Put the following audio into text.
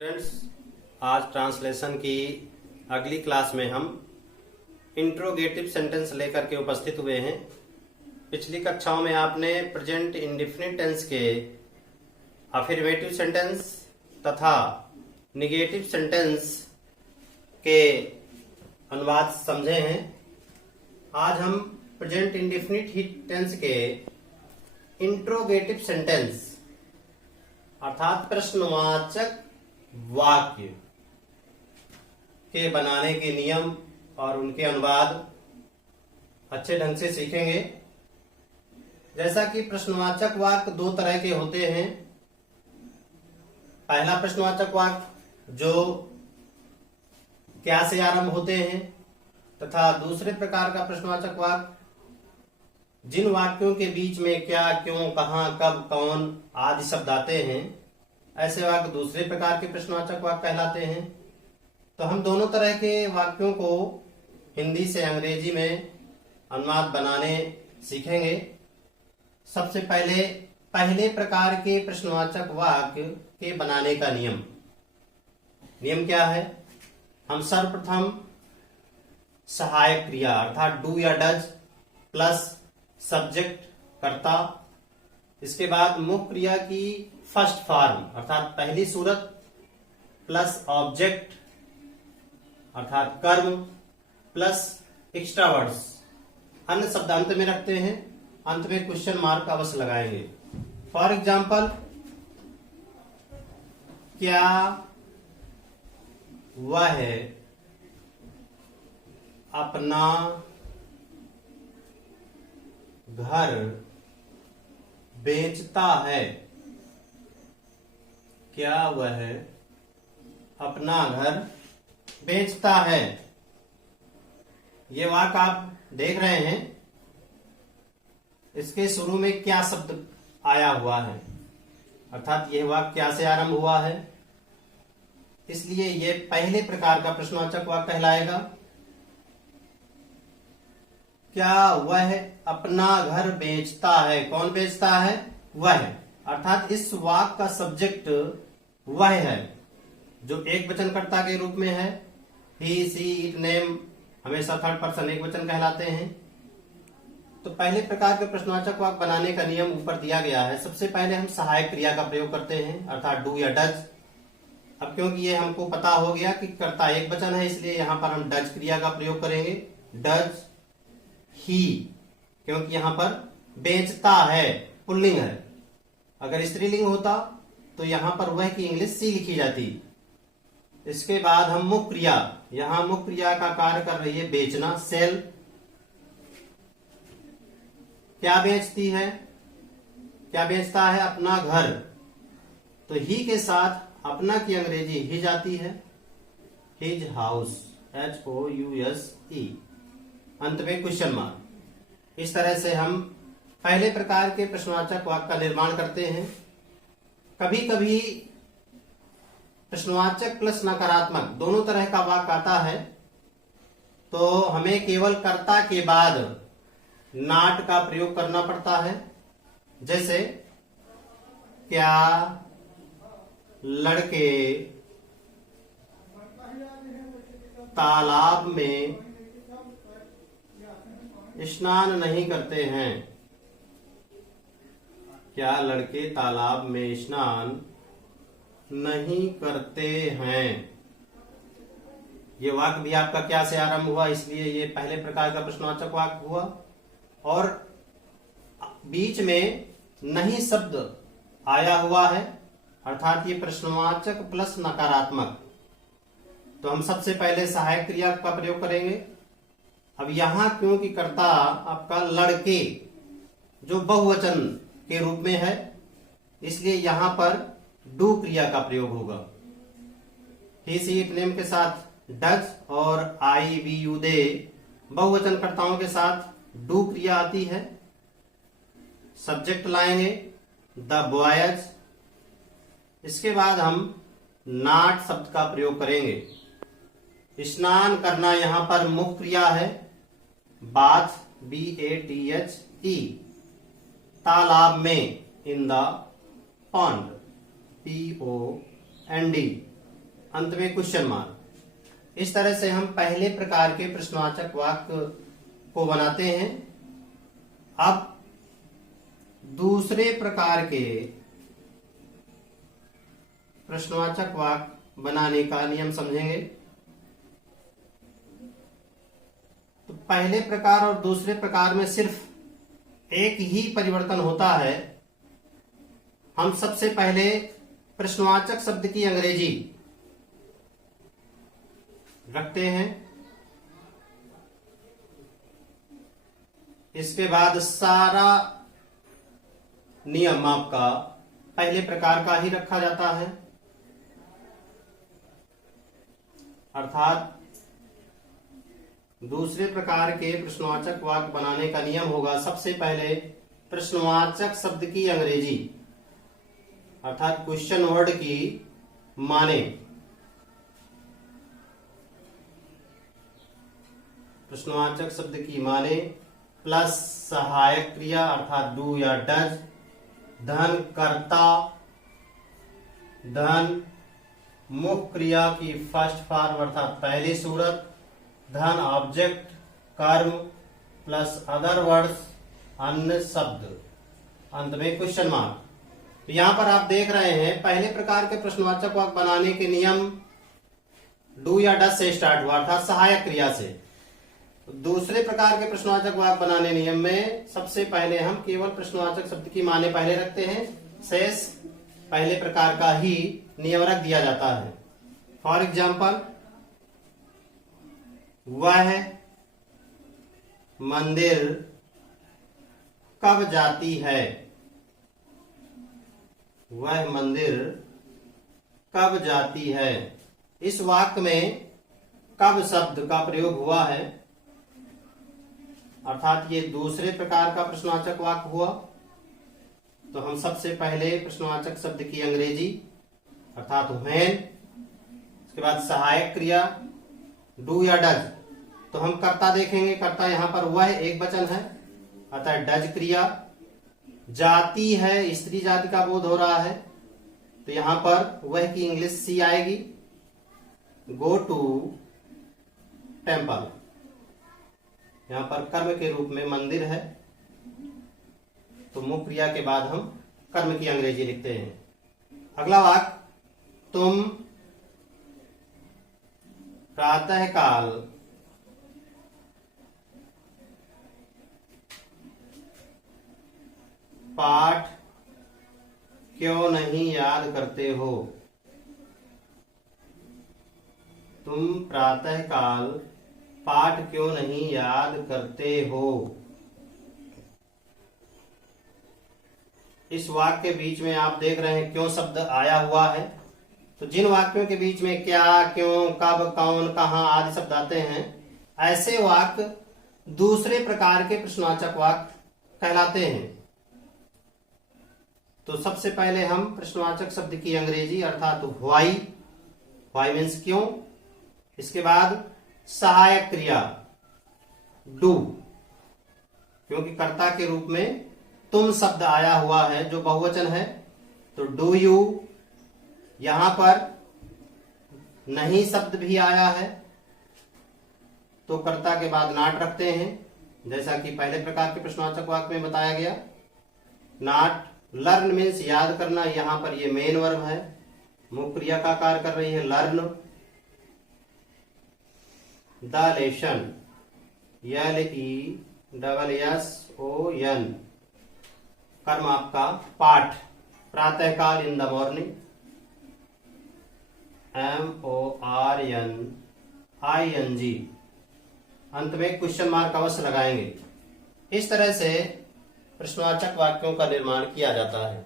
Friends, आज translation की अगली क्लास में हम इंट्रोगेटिव सेंटेंस लेकर के उपस्थित हुए हैं। पिछली कक्षाओं में आपने प्रेजेंट इंडेफिनिट टेंस के अफर्मेटिव सेंटेंस तथा निगेटिव सेंटेंस के अनुवाद समझे हैं। आज हम प्रेजेंट इंडेफिनिट टेंस के इंट्रोगेटिव सेंटेंस अर्थात प्रश्नवाचक वाक्य के बनाने के नियम और उनके अनुवाद अच्छे ढंग से सीखेंगे। जैसा कि प्रश्नवाचक वाक्य दो तरह के होते हैं। पहला प्रश्नवाचक वाक्य जो क्या से आरंभ होते हैं तथा दूसरे प्रकार का प्रश्नवाचक वाक्य जिन वाक्यों के बीच में क्या, क्यों, कहां, कब, कौन आदि शब्द आते हैं, ऐसे वाक्य दूसरे प्रकार के प्रश्नवाचक वाक्य कहलाते हैं। तो हम दोनों तरह के वाक्यों को हिंदी से अंग्रेजी में अनुवाद बनाने सीखेंगे। सबसे पहले प्रकार के प्रश्नवाचक वाक्य के बनाने का नियम क्या है? हम सर्वप्रथम सहायक क्रिया अर्थात डू या डज प्लस सब्जेक्ट कर्ता, इसके बाद मुख्य क्रिया की फर्स्ट फॉर्म अर्थात पहली सूरत प्लस ऑब्जेक्ट अर्थात कर्म प्लस एक्स्ट्रा वर्ड्स अन्य शब्द अंत में रखते हैं। अंत में क्वेश्चन मार्क अवश्य लगाएंगे। फॉर एग्जाम्पल, क्या वह अपना घर बेचता है? क्या वह अपना घर बेचता है? ये वाक्य आप देख रहे हैं। इसके शुरू में क्या शब्द आया हुआ है अर्थात यह वाक्य क्या से आरंभ हुआ है, इसलिए यह पहले प्रकार का प्रश्नवाचक वाक्य कहलाएगा। क्या वह अपना घर बेचता है? कौन बेचता है? वह। अर्थात इस वाक्य का सब्जेक्ट वह है जो एक वचनकर्ता के रूप में है। ही, सी, इट, नेम हमेशा थर्ड पर्सन एक वचन कहलाते हैं। तो पहले प्रकार के प्रश्नवाचक वाक्य बनाने का नियम ऊपर दिया गया है। सबसे पहले हम सहायक क्रिया का प्रयोग करते हैं अर्थात डू या डज। अब क्योंकि ये हमको पता हो गया कि कर्ता एक वचन है, इसलिए यहां पर हम डज क्रिया का प्रयोग करेंगे। डज ही, क्योंकि यहां पर बेचता है पुल्लिंग है। अगर स्त्रीलिंग होता तो यहां पर वह की इंग्लिश सी लिखी जाती। इसके बाद हम मुख्य क्रिया, यहां मुख्य क्रिया का कार्य कर रही है बेचना, सेल। क्या बेचती है? क्या बेचता है? अपना घर। तो ही के साथ अपना की अंग्रेजी हिज आती है, हिज हाउस, HOUSE, अंत में क्वेश्चन मार्क। इस तरह से हम पहले प्रकार के प्रश्नवाचक वाक्य का निर्माण करते हैं। कभी कभी प्रश्नवाचक प्लस नकारात्मक दोनों तरह का वाक्य आता है, तो हमें केवल कर्ता के बाद नॉट का प्रयोग करना पड़ता है। जैसे, क्या लड़के तालाब में स्नान नहीं करते हैं? क्या लड़के तालाब में स्नान नहीं करते हैं? ये वाक्य भी आपका क्या से आरंभ हुआ, इसलिए ये पहले प्रकार का प्रश्नवाचक वाक्य हुआ। और बीच में नहीं शब्द आया हुआ है अर्थात ये प्रश्नवाचक प्लस नकारात्मक। तो हम सबसे पहले सहायक क्रिया का प्रयोग करेंगे। अब यहां क्योंकि कर्ता आपका लड़के जो बहुवचन के रूप में है, इसलिए यहां पर डू क्रिया का प्रयोग होगा। ही, सी, इट, नेम के साथ डज और आई, वी, यू, दे बहुवचन कर्ताओं के साथ डू क्रिया आती है। सब्जेक्ट लाएंगे द बॉयज। इसके बाद हम नॉट शब्द का प्रयोग करेंगे। स्नान करना यहां पर मुख्य क्रिया है, बाथ, BATHE। तालाब में, इन द पॉन्ड, POND। अंत में क्वेश्चन मार्क। इस तरह से हम पहले प्रकार के प्रश्नवाचक वाक्य को बनाते हैं। अब दूसरे प्रकार के प्रश्नवाचक वाक्य बनाने का नियम समझेंगे। तो पहले प्रकार और दूसरे प्रकार में सिर्फ एक ही परिवर्तन होता है। हम सबसे पहले प्रश्नवाचक शब्द की अंग्रेजी रखते हैं, इसके बाद सारा नियम आपका पहले प्रकार का ही रखा जाता है। अर्थात दूसरे प्रकार के प्रश्नवाचक वाक्य बनाने का नियम होगा, सबसे पहले प्रश्नवाचक शब्द की अंग्रेजी अर्थात क्वेश्चन वर्ड की माने, प्रश्नवाचक शब्द की माने प्लस सहायक क्रिया अर्थात डू या डज, धन कर्ता, धन मुख्य क्रिया की फर्स्ट फॉर्म अर्थात पहली सूरत, धन ऑब्जेक्ट कर्म प्लस अदर वर्ड्स अन्य शब्द, अंत में क्वेश्चन मार्क। तो यहां पर आप देख रहे हैं पहले प्रकार के प्रश्नवाचक वाक्य बनाने के नियम डू या डज से स्टार्ट हुआ अर्थात सहायक क्रिया से। दूसरे प्रकार के प्रश्नवाचक वाक्य बनाने नियम में सबसे पहले हम केवल प्रश्नवाचक शब्द की माने पहले रखते हैं, शेष पहले प्रकार का ही नियम रख दिया जाता है। फॉर एग्जाम्पल, वह मंदिर कब जाती है, वह मंदिर कब जाती है। इस वाक्य में कब शब्द का प्रयोग हुआ है अर्थात ये दूसरे प्रकार का प्रश्नवाचक वाक्य हुआ। तो हम सबसे पहले प्रश्नवाचक शब्द की अंग्रेजी अर्थात व्हेन, उसके बाद सहायक क्रिया डू या डज। तो हम कर्ता देखेंगे, कर्ता यहां पर वह एक वचन है अतः डज क्रिया, जाती है स्त्री जाति का बोध हो रहा है तो यहां पर वह की इंग्लिश सी आएगी, गो टू टेम्पल, यहां पर कर्म के रूप में मंदिर है तो मुख्य क्रिया के बाद हम कर्म की अंग्रेजी लिखते हैं। अगला वाक्य, तुम प्रातःकाल पाठ क्यों नहीं याद करते हो, तुम प्रातःकाल पाठ क्यों नहीं याद करते हो। इस वाक्य के बीच में आप देख रहे हैं क्यों शब्द आया हुआ है। तो जिन वाक्यों के बीच में क्या, क्यों, कब, कौन, कहां आदि शब्द आते हैं, ऐसे वाक्य दूसरे प्रकार के प्रश्नवाचक वाक्य कहलाते हैं। तो सबसे पहले हम प्रश्नवाचक शब्द की अंग्रेजी अर्थात व्हाई, व्हाई मीन्स क्यों, इसके बाद सहायक क्रिया डू, क्योंकि कर्ता के रूप में तुम शब्द आया हुआ है जो बहुवचन है तो डू यू, यहां पर नहीं शब्द भी आया है तो कर्ता के बाद नॉट रखते हैं, जैसा कि पहले प्रकार के प्रश्नवाचक वाक्य में बताया गया। नॉट, लर्न मीन्स याद करना, यहां पर ये मेन वर्ब है, मुख्य क्रिया का कार्य कर रही है लर्न। द लेसन, LESSON, कर्म आपका पाठ, प्रातःकाल इन द मॉर्निंग, MORNING, अंत में क्वेश्चन मार्क अवश्य लगाएंगे। इस तरह से प्रश्नवाचक वाक्यों का निर्माण किया जाता है।